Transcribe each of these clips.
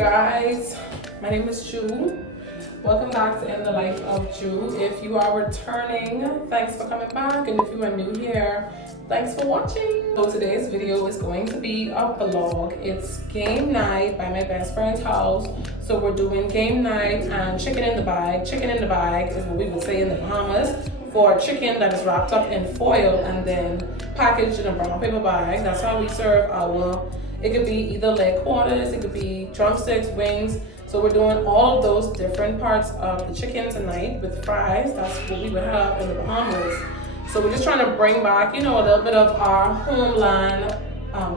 guys? My name is Ju. Welcome back to In the Life of Ju. If you are returning, thanks for coming back, and if you are new here, thanks for watching. So today's video is going to be a vlog. It's game night by my best friend's house. So we're doing game night and chicken in the bag. Chicken in the bag is what we would say in the Bahamas for chicken that is wrapped up in foil and then packaged in a brown paper bag. That's how we serve our, it could be either leg quarters, it could be drumsticks, wings. So we're doing all of those different parts of the chicken tonight with fries. That's what we would have in the Bahamas. So we're just trying to bring back, you know, a little bit of our homeland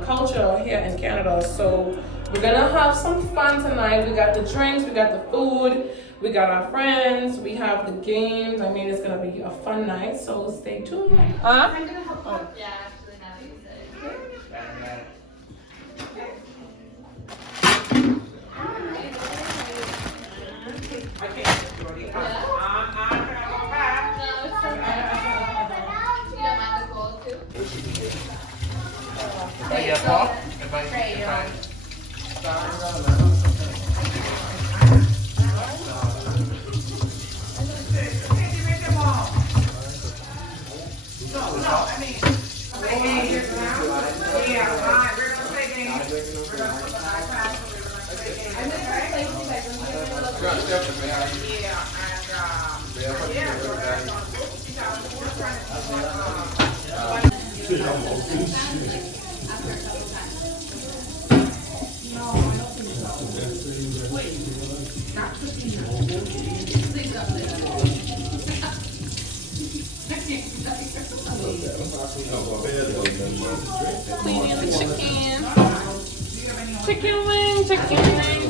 culture here in Canada. So we're gonna have some fun tonight. We got the drinks, we got the food, we got our friends, we have the games. I mean, it's gonna be a fun night, so stay tuned. I'm gonna help. Oh. Yeah, actually, now that you said it. I can't do it. Cleaning the chicken. Chicken wing, chicken wing,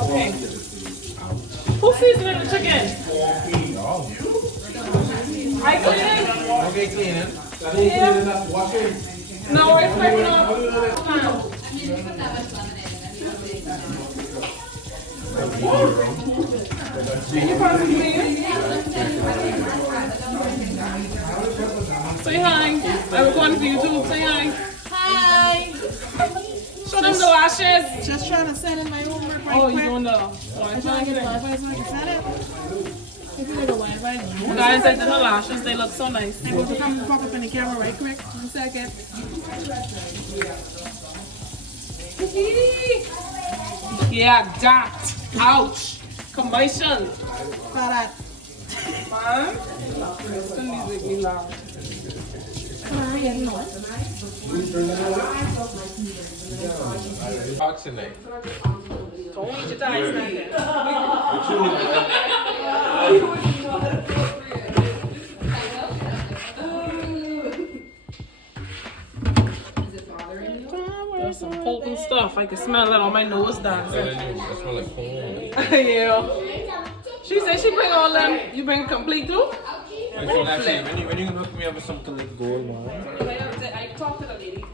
Okay. Who's seasoning the chicken? I cleaning? Okay, cleaning. Yeah. No, it's like no. Can you possibly say hi? I was going for YouTube. Say hi. Hi! Show them the lashes. Just trying to send in my homework right Oh, quick. you're doing the I'm trying to get the Wi-Fi so I can send it. If you need a Wi-Fi, guys, I did the lashes. They look so nice. I'm going to come pop up in the camera right quick. 1 second. Yeah, that. Ouch. Commotion. For that. Man. Don't make me laugh. Oxygenate. Don't eat your thighs like that. There's some potent stuff. I can smell it on my nose dancing. That smell like corn. Yeah. She said she bring all them. You bring complete too? So actually, when you hook me up with something like gold, man. I talked to the lady.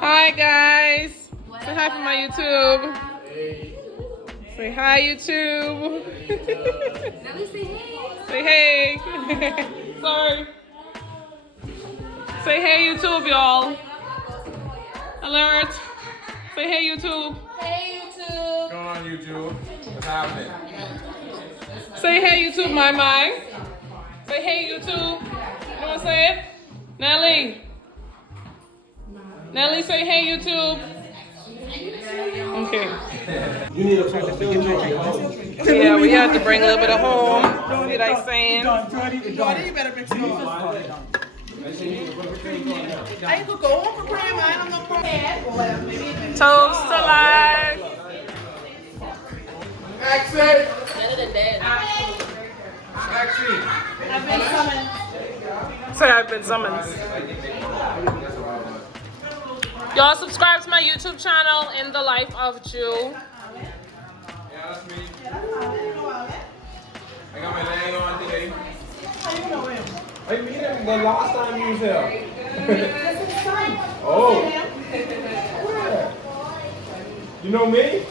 Hi guys. Say hi for my YouTube. Say hi YouTube. Say hey. Sorry. Say hey YouTube, y'all. Alert. Say hey YouTube. Hey, YouTube. What's going on, YouTube? What's happening? Say hey YouTube, my. Say hey YouTube. You wanna say it? Nelly. Nelly, say hey YouTube. Okay. Yeah, we had to bring a little bit of home. See what I'm saying? Jordy, you better mix it up. I could go home for prayer, man. I'm not praying. Toast to life. Exit! Better than dead. Exit! I've been summoned. Say I've been summoned. Y'all subscribe to my YouTube channel, In the Life of Jew. Yeah, that's me. I got my leg on today. How you know him? I meet him the last time he was here. Oh. Where? You know me?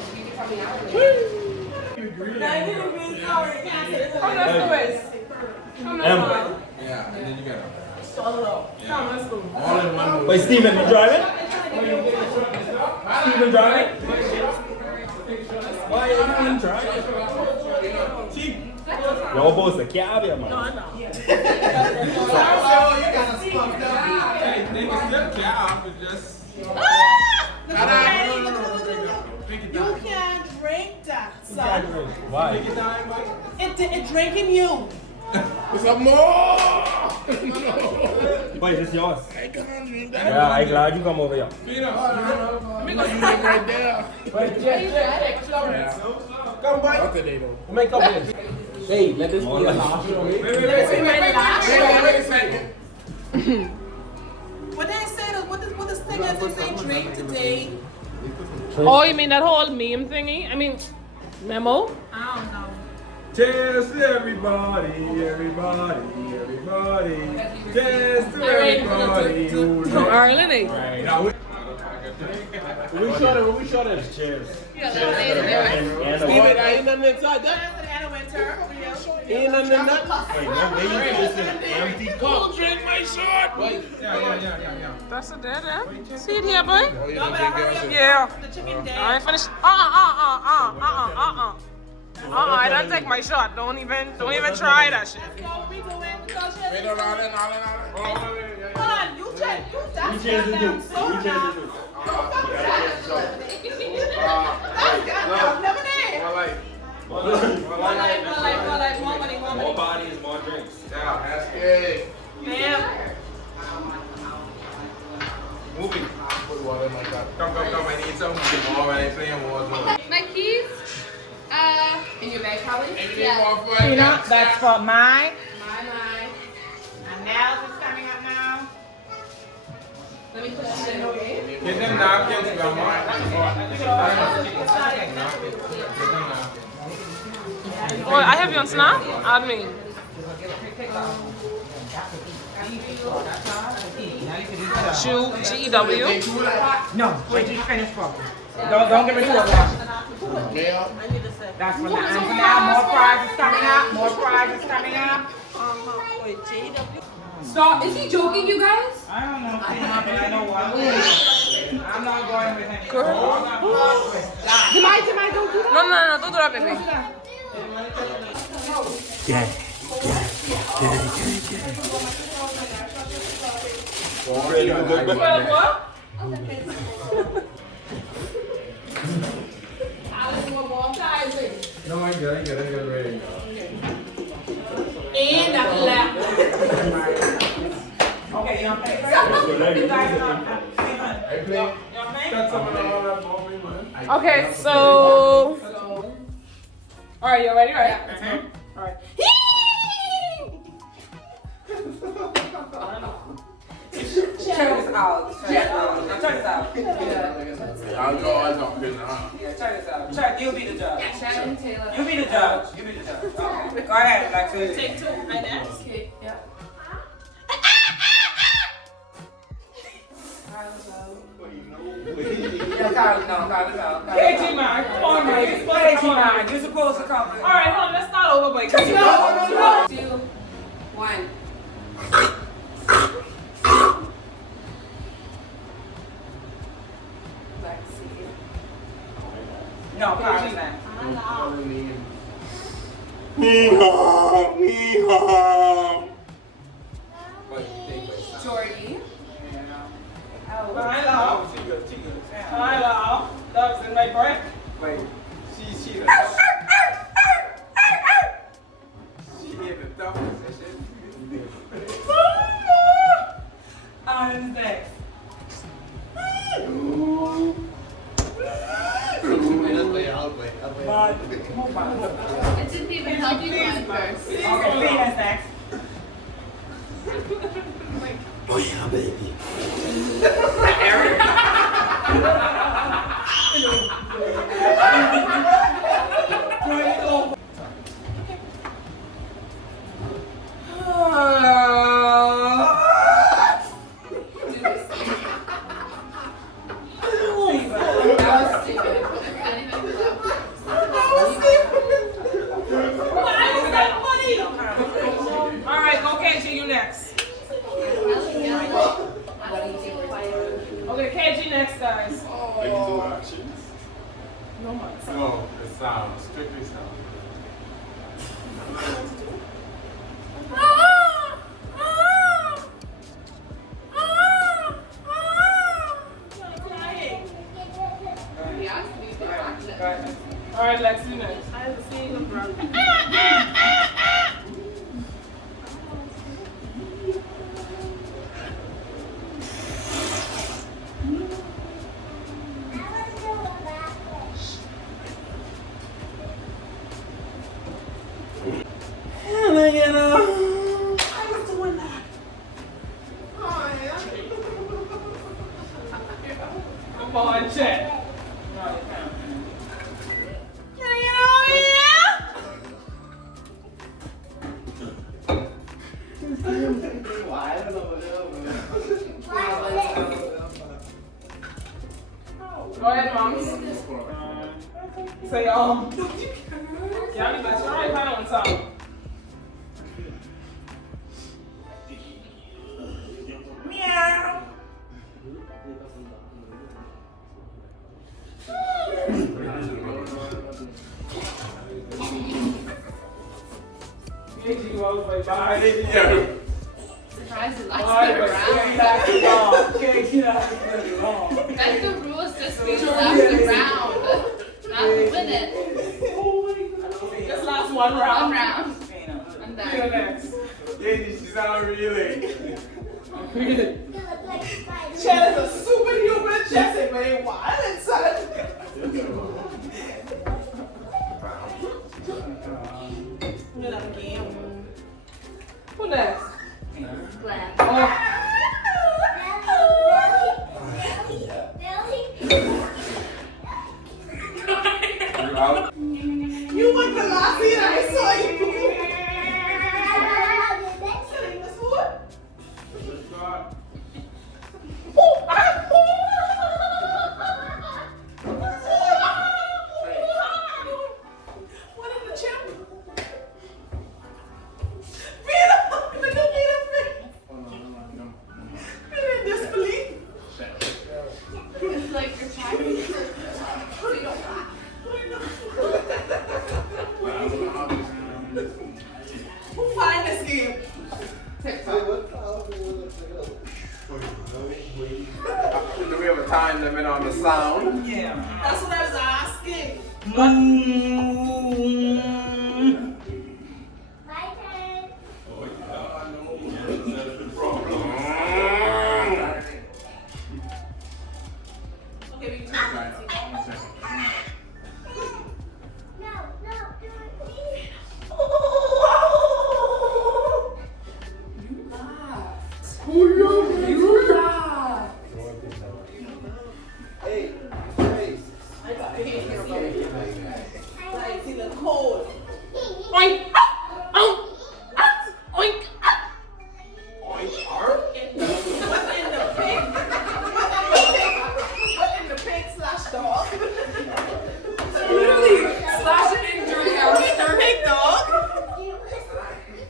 Yeah, and then you got him. All in one move. Wait, Steven, you driving? Steven driving? Why are you driving? Y'all both a cab, man. Hey, nigga, still cow, but just. You can't drink that, son. Why? It's drinking you. What's up, more? Wait, this yours? I can't drink that. Yeah, I'm glad you come over here. Feet up. You right there. Wait, Jeff, come by. What's the day, though? We'll make up this. Hey, let this be a last show. Wait a second. What did I say? What this thing is? They say drink today. Oh, you mean that whole meme thingy? I mean, memo? I don't know. Cheers to everybody, everybody, everybody. Cheers to everybody. From Ireland, eh? We shot it. Cheers. Steven, I ain't nothing inside that. Ain't nothing in that. Wait, no, maybe it's an empty cup. Drink my shot. Wait. Yeah. That's a dead, eh? See it here, boy? Oh, you don't drink yours? Yeah. The chicken dead. I ain't finished. I don't take my shot. Don't even try that shit. Wait, no. Hold on, you check. That's Change the goddamn juice. soda. You change the juice. That's goddamn lemonade. More More money. More bodies, more drinks. Yeah, that's good. Damn. Movie. Put water in my cup. Come. I need something more. I ain't playing more. My keys? In your bag, probably? Peanut, that's for mine. Mine. And nails is coming up now. Let me put this in, okay? Get them napkins, Grandma. Oh, I have you on Snap? Add me. Jew, G-E-W. No, wait till you finish first. Don't give me too much. That's for the answer now. More prizes coming up. Stop. Is he joking, you guys? I don't know, but I know what. I'm not going with him. Jemai, don't do that. No, don't do that, baby. No, I get ready. And that's left. Okay, you want to play first? You guys want to play? You want to play? Got some of all that movie, man. Okay, so. Alright, you ready, right? Alright. Check this out. Now check this out. I'll go. Yeah, check this out. Check, you be the judge. Shannon Taylor. You be the judge. Okay. Go ahead, Lexi. Take two. And that's Okay, yeah. Hey, T-Man, come on, man. Hey, T-Man, you're supposed to come. Alright, hold on, let's start over, boy. 2, 1. No, Carlos, man. Jordy. Hi, love. Hi, love. Love's in my breath. Wait, she the she hit the toughest and shit. And next. It didn't even help you run first. Okay, Phoenix next. Oh yeah, baby. next, guys. They can do actions. No, man. No, the sound. Strictly sound. All right, Lex, you next. I have a single brother. Come on, Chet. Go ahead, Mom. Say, y'all need to try and find something. Meow. Surprised it likes the round. That's the rules, just last the round. Not win it. Just last one round. One round. I'm You're done. next. Lady, she's out really. Chad is a superhuman chess man. Wild son. Who next? Glad. Oh. You out? You went the last scene I saw you. Sitting this food? What in the champ? Look at Peter. Peter in disbelief. It's like you're trying to Who find this game? Do we have a time limit on the sound? Yeah. That's what I was asking. Okay, we can turn like feeling cold. Oink. Oh. Oink. What in the pig? What in the pig slash dog? Really? Slash it in during our pig dog?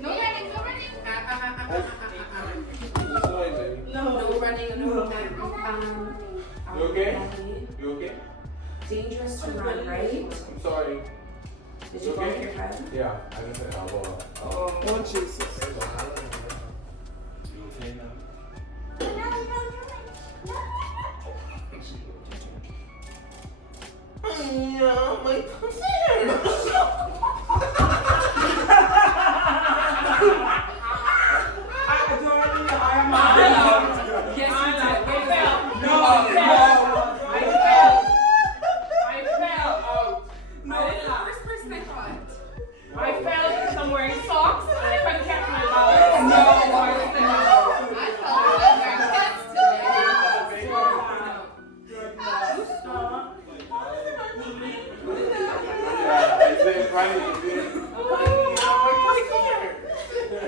no running, no running. No running, no You okay? You okay? dangerous to run, right? I'm sorry. Did you bump your head? Yeah, I didn't say elbow. Oh, Jesus. You okay now? Yeah, my pussy. I fell from wearing socks and I couldn't catch my balance. I felt like wearing pants today. Yeah, it's been funny.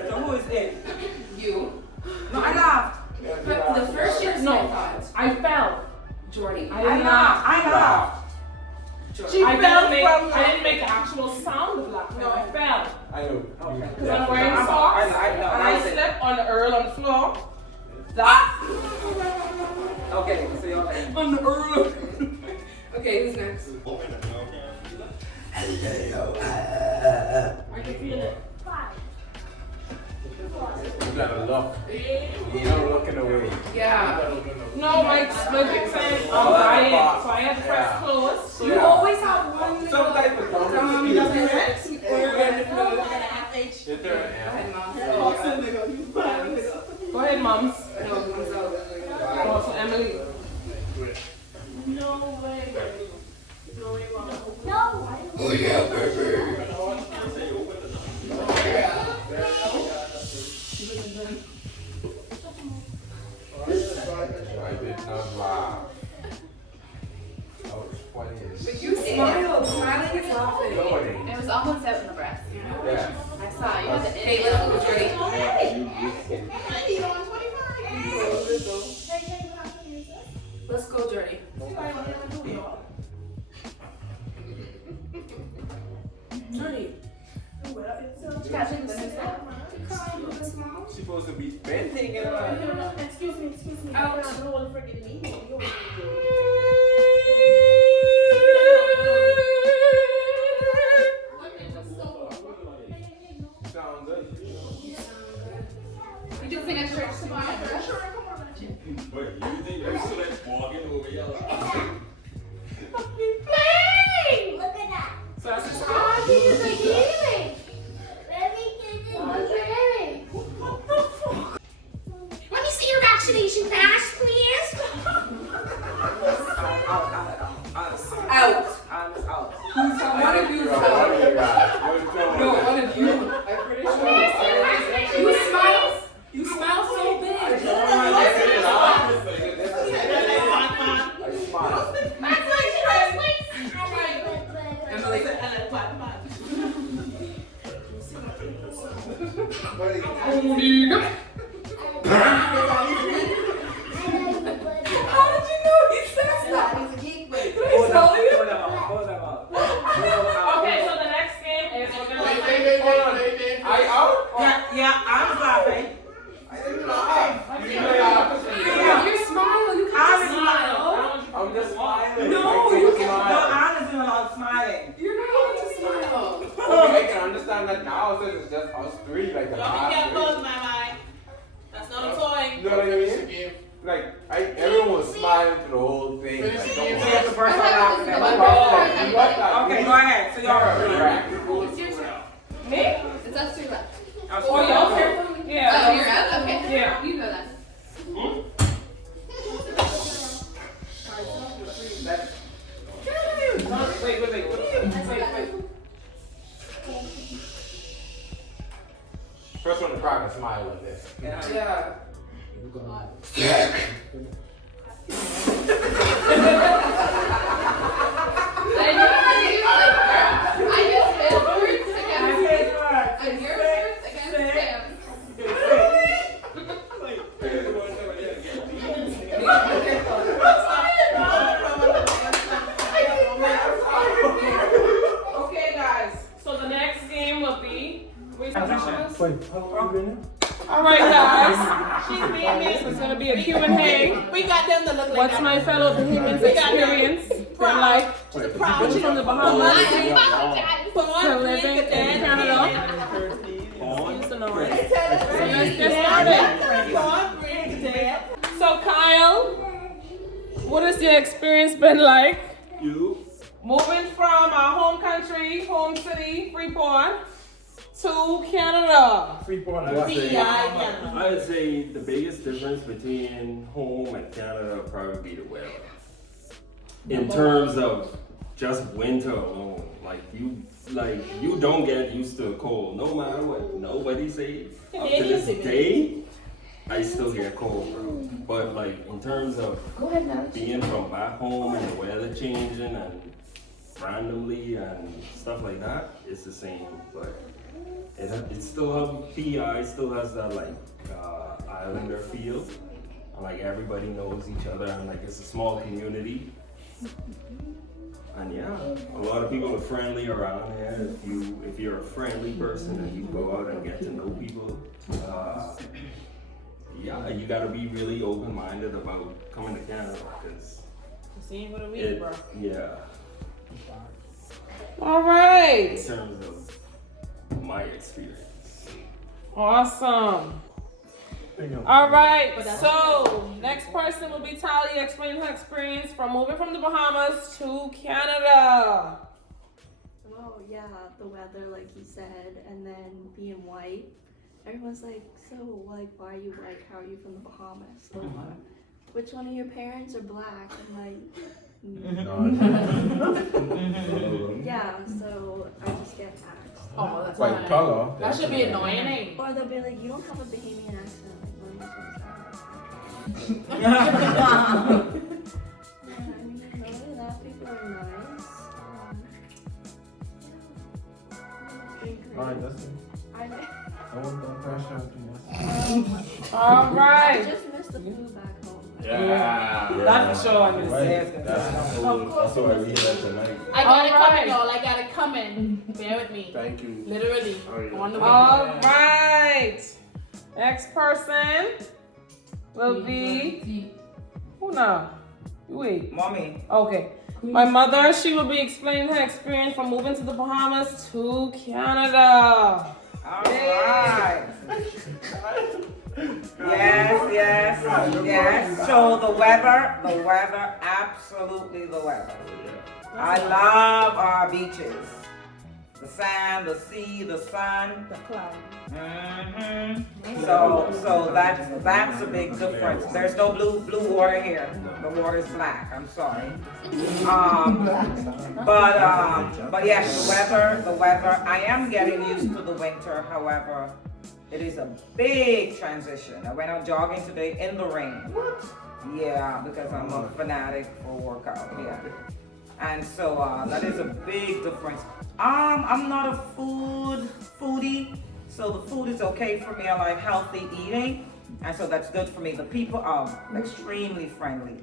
So who is it? You. No, I laughed. But the first year's No. I thought. I fell. Jordy. I did not. I laughed. She I fell didn't from I didn't make the actual sound of laughing. No. I fell. I know. Okay. Because I'm wearing socks I know. and I slipped on the Earl on the floor. That Okay, see y'all later. On the earth. Okay, who's next? I can feel it. You gotta look. You don't look in the way. Yeah. No, my big saying buy it. So I had to press close. You always have one. Some type of Your turn. Go ahead, moms. No, comes out. Oh, so Emily. No way. No way, Mom. Oh yeah, baby. I did not laugh. I was funny as But you smiled. Smiling is laughing. Nobody. It was almost out in the breast. Yeah. I saw you had the Hey, let's go, Jordy. Let's go, Jordy. Jordy. Supposed to be bending it up. Excuse me. Out. No one forget me. Sound good. You can sing at church tomorrow. Wait, you think you're still like walking over here? So that's just Let me see your vaccination pass, please. Out. Out. So one of you is out. No, one of you. I'm pretty sure. You smile. You smile so big. Emily. How did you know he says that? Hold them up. Okay, so the next game is we're gonna play. I out? Yeah, I'm laughing. I didn't laugh. You smile. You can just smile. I'm just smiling. No, I you can can- No, smile. honestly, when I'm smiling. You're not going to smile. Okay, I can understand that now since it's just us three, like the last three. That's not a toy. You know what I mean? Like, everyone was smiling through the whole thing. Like, come So on. you have to burst out laughing. That's what I'm saying. You got that. Okay, go ahead. So y'all are It's your turn. Me? It's us three left. I was Oh, going y'all to here? Oh, Yeah. you're out? Okay. Yeah. You go then. Wait. First one to crack a smile like this. Yeah. I just his words against and your words against Sam's. Okay, guys. So the next game will be. All right, guys. It's gonna be a Q&A. We got them to look like What's my fellow Bahamians experience been like moving from the Bahamas to living in Canada? Excuse the noise. So let's get started. So Kyle, what has your experience been like? Moving from our home country, home city, Freeport, to Canada. I would say the biggest difference between home and Canada would probably be the weather. In terms of just winter alone, you don't get used to the cold, no matter what nobody says. Up to this day, I still get cold, bro. But like in terms of being from back home and the weather changing and randomly and stuff like that, it's the same. But it still has PI, still has that islander feel. And, like everybody knows each other and like it's a small community. And yeah, a lot of people are friendly around here. If you're a friendly person and you go out and get to know people, yeah, you gotta be really open-minded about coming to Canada, because See what I mean, bro. yeah, All right. in terms of my experience. Awesome. All right. So next person will be Talia explaining her experience from moving from the Bahamas to Canada. Oh yeah, the weather, like you said, and then being white. Everyone's like, so like, why are you white? How are you from the Bahamas? So, which one of your parents are black? I'm like, yeah. So I just get asked. Oh, that's White annoying. color. That should be annoying, eh? Or they'll be like, you don't have a Bahamian accent. Like, what Yeah. I mean, other than that, people are nice. Alright, that's it. I won't put pressure too much. All right. just miss the food back home. Yeah. That's for sure. I'm gonna say. Right. That's why we're here tonight. I got it All right. coming, y'all. I got it coming. Bear with me. Thank you. Literally. Oh, yeah. On the way. All right. Next person will be who now? Wait. Mommy. Okay. My mother, she will be explaining her experience from moving to the Bahamas to Canada. All right. Yes. So the weather, absolutely the weather. I love our beaches. The sand, the sea, the sun. The cloud. So that's a big difference. There's no blue water here. The water's black. I'm sorry. But yes, the weather. I am getting used to the winter. However, it is a big transition. I went out jogging today in the rain. What? Yeah, because I'm a fanatic for workout. Yeah. And so that is a big difference. I'm not a foodie, so the food is okay for me. I like healthy eating, and so that's good for me. The people are extremely friendly,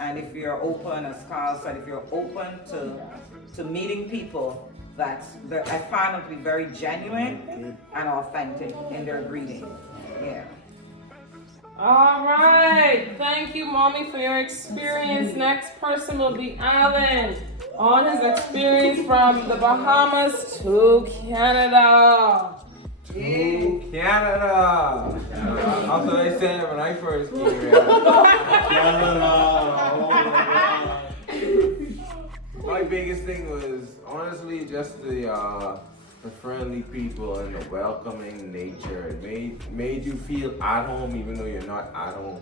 and if you're open, as Carl said, if you're open to meeting people, I find them to be very genuine and authentic in their greeting. Yeah. All right. Thank you, Mommy, for your experience. Next person will be Alan on his experience from the Bahamas to Canada. To Canada. That's what I said when I first came here. My biggest thing was honestly just the friendly people and the welcoming nature. It made you feel at home even though you're not at home,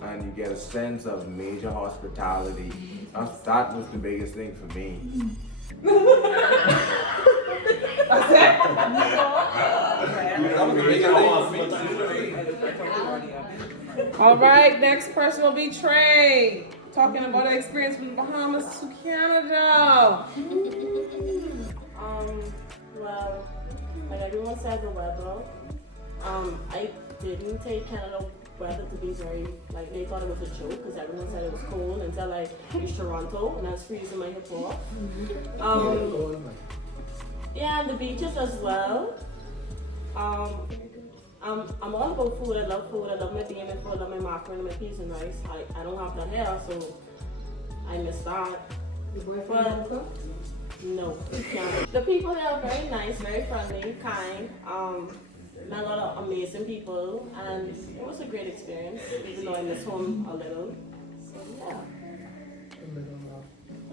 and you get a sense of major hospitality. That was the biggest thing for me. All right, next person will be Trey, talking about the experience from the Bahamas to Canada. Well, like everyone said, the weather. I didn't take Canada weather to be very, like, they thought it was a joke because everyone said it was cold until I reached Toronto and I was freezing my hip off. Yeah, and the beaches as well. I'm all about food. I love food. I love my Bahamian food. I love my macaroni and my peas and rice. I don't have that here, so I missed that. Your boyfriend cook? No, the people there are very nice, very friendly, kind. Met a lot of amazing people, and it was a great experience, even though I miss home a little. So, yeah.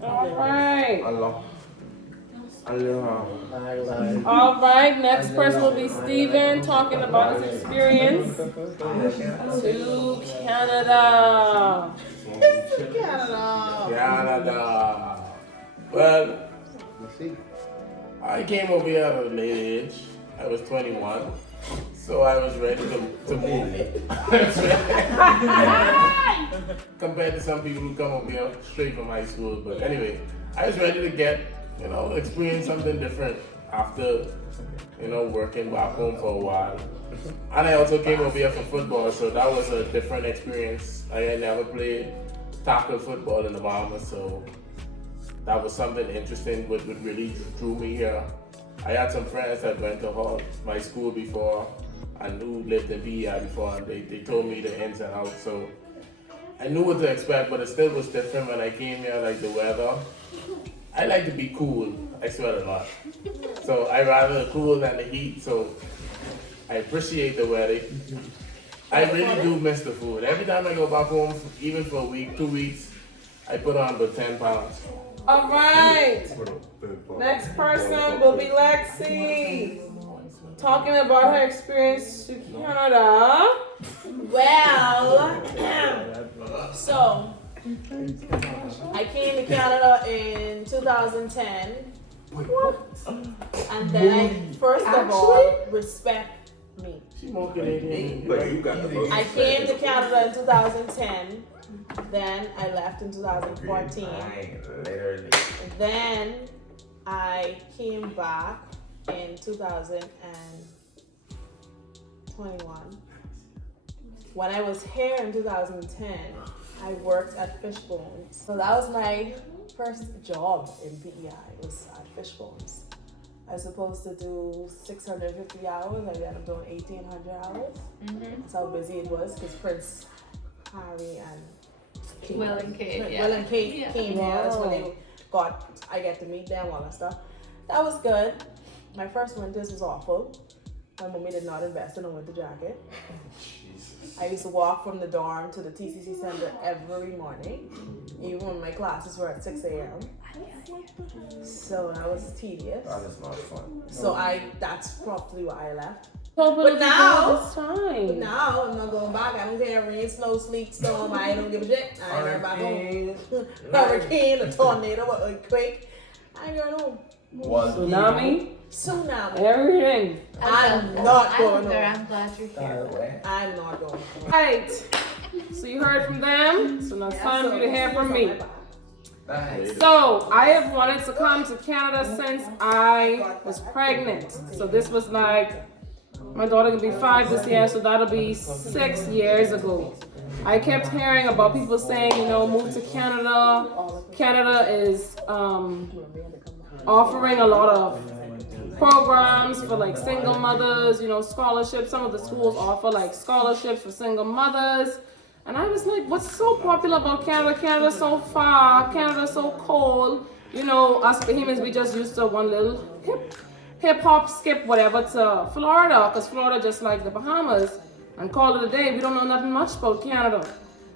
All right. Aloha. All right, next person will be Steven, talking about his experience to Canada. Canada. Well, I came over here at a late age. I was 21, so I was ready to move. Compared to some people who come over here straight from high school. But anyway, I was ready to get, experience something different after, working back home for a while. And I also came over here for football, so that was a different experience. I had never played tackle football in the Bahamas, so that was something interesting, what really drew me here. I had some friends that went to my school before, and who lived in PEI before, and they told me the ins and outs. So I knew what to expect, but it still was different when I came here. Like the weather, I like to be cool. I sweat a lot, so I rather the cool than the heat. So I appreciate the weather. I really do miss the food. Every time I go back home, even for a week, 2 weeks, I put on about 10 pounds. All right. Next person will be Lexi. Talking about her experience to Canada. Well, so I came to Canada in 2010. What? And then first of all, respect me. She's more Canadian. But you got the I came to Canada in 2010. Then I left in 2014. Literally. Then I came back in 2021. When I was here in 2010, I worked at Fishbones. So that was my first job in PEI. It was at Fishbones. I was supposed to do 650 hours. I ended up doing 1,800 hours. That's how busy it was because Prince Harry and Will and Kate, Will and Kate came here. That's when I get to meet them, all that stuff. That was good. My first winters was awful. My mommy did not invest in a winter jacket. I used to walk from the dorm to the TCC center every morning, even when my classes were at 6 a.m. So that was tedious. That is not fun. So that's probably why I left. But now I'm not going back. I don't care rain, snow, sleet, storm. I don't give a shit. I ain't going back home. Hurricane, a tornado, an earthquake. I ain't going home. Tsunami. Everything. I'm not going home. I'm glad you're here. I'm not going home. Right. So you heard from them. So now it's time for you to hear from me. So I have wanted to come to Canada since I was pregnant. So this was like, my daughter will be 5 this year, so that'll be 6 years ago. I kept hearing about people saying, move to Canada. Canada is offering a lot of programs for like single mothers, scholarships. Some of the schools offer like scholarships for single mothers. And I was like, what's so popular about Canada? Canada's so far, Canada's so cold. Us Bahamians, we just used to one little hip hop skip whatever to Florida, because Florida just like the Bahamas, and call it a day. We don't know nothing much about Canada.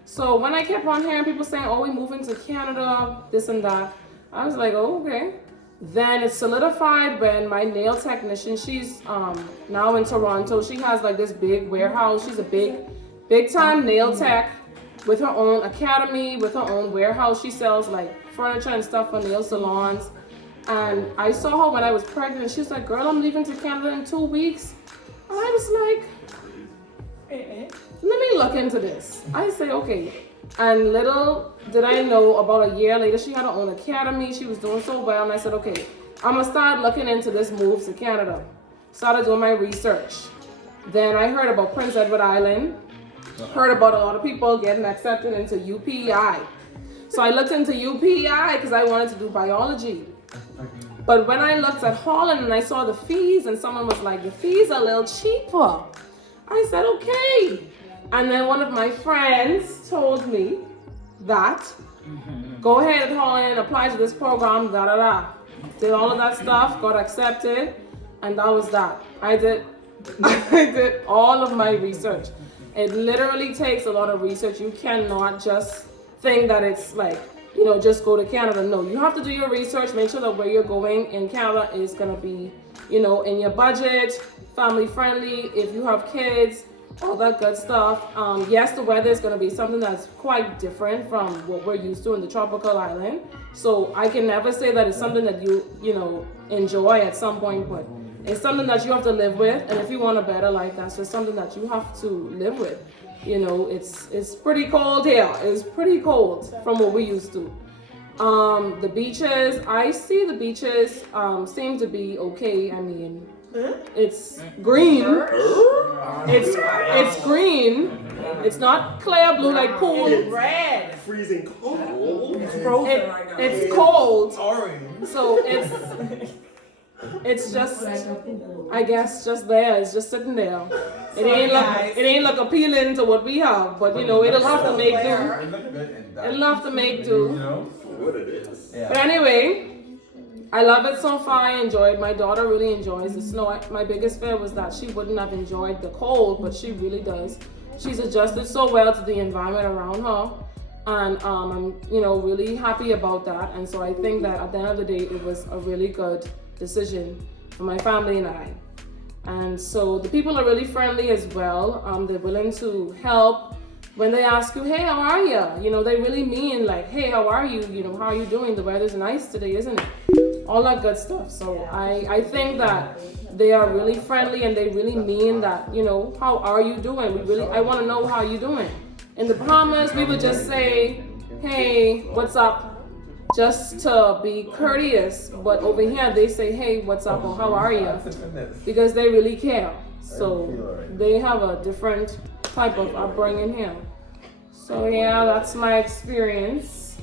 So when I kept on hearing people saying, oh, we're moving to Canada, this and that, I was like, oh, okay. Then it solidified when my nail technician, she's now in Toronto. She has like this big warehouse. She's a big time nail tech with her own academy, with her own warehouse. She sells like furniture and stuff for nail salons. And I saw her when I was pregnant. She's like, girl, I'm leaving to Canada in 2 weeks. And I was like, let me look into this. I say, okay. And little did I know, about a year later, she had her own academy. She was doing so well. And I said, okay, I'm going to start looking into this move to Canada. Started doing my research. Then I heard about Prince Edward Island. Heard about a lot of people getting accepted into UPEI. So I looked into UPEI because I wanted to do biology. But when I looked at Holland and I saw the fees, and someone was like, the fees are a little cheaper. I said, okay. And then one of my friends told me that, go ahead at Holland, apply to this program, Did all of that stuff, got accepted, and that was that. I did all of my research. It literally takes a lot of research. You cannot just think that it's like, just go to Canada. No, you have to do your research, make sure that where you're going in Canada is gonna be, in your budget, family friendly, if you have kids, all that good stuff. Yes, the weather is gonna be something that's quite different from what we're used to in the tropical island. So I can never say that it's something that you enjoy at some point, but it's something that you have to live with. And if you want a better life, that's just something that you have to live with. It's pretty cold here. It's pretty cold from what we used to. The beaches, I see the beaches seem to be okay. I mean, it's green. It's green. It's not clear blue like pool. It's red. Freezing cold. It's frozen right now. It's cold. Orange. So it's just, I guess, just there. It's just sitting there. It ain't look appealing to what we have, but you know, it'll have to make do. It'll have to make do. What it is. But anyway, I love it so far. I enjoyed. My daughter really enjoys the snow. My biggest fear was that she wouldn't have enjoyed the cold, but she really does. She's adjusted so well to the environment around her, and I'm, you know, really happy about that. And so I think that at the end of the day, it was a really good decision for my family and I. And so the people are really friendly as well. They're willing to help. When they ask you, hey, how are you? You know, they really mean like, hey, how are you? You know, how are you doing? The weather's nice today, isn't it? All that good stuff. So I think that they are really friendly and they really mean that, you know, how are you doing? I want to know how you're doing. In the Bahamas, we would just say, hey, what's up? Just to be courteous. But over here, they say, hey, what's up? Or how are you? Because they really care. So they have a different type of upbringing here. So yeah, that's my experience.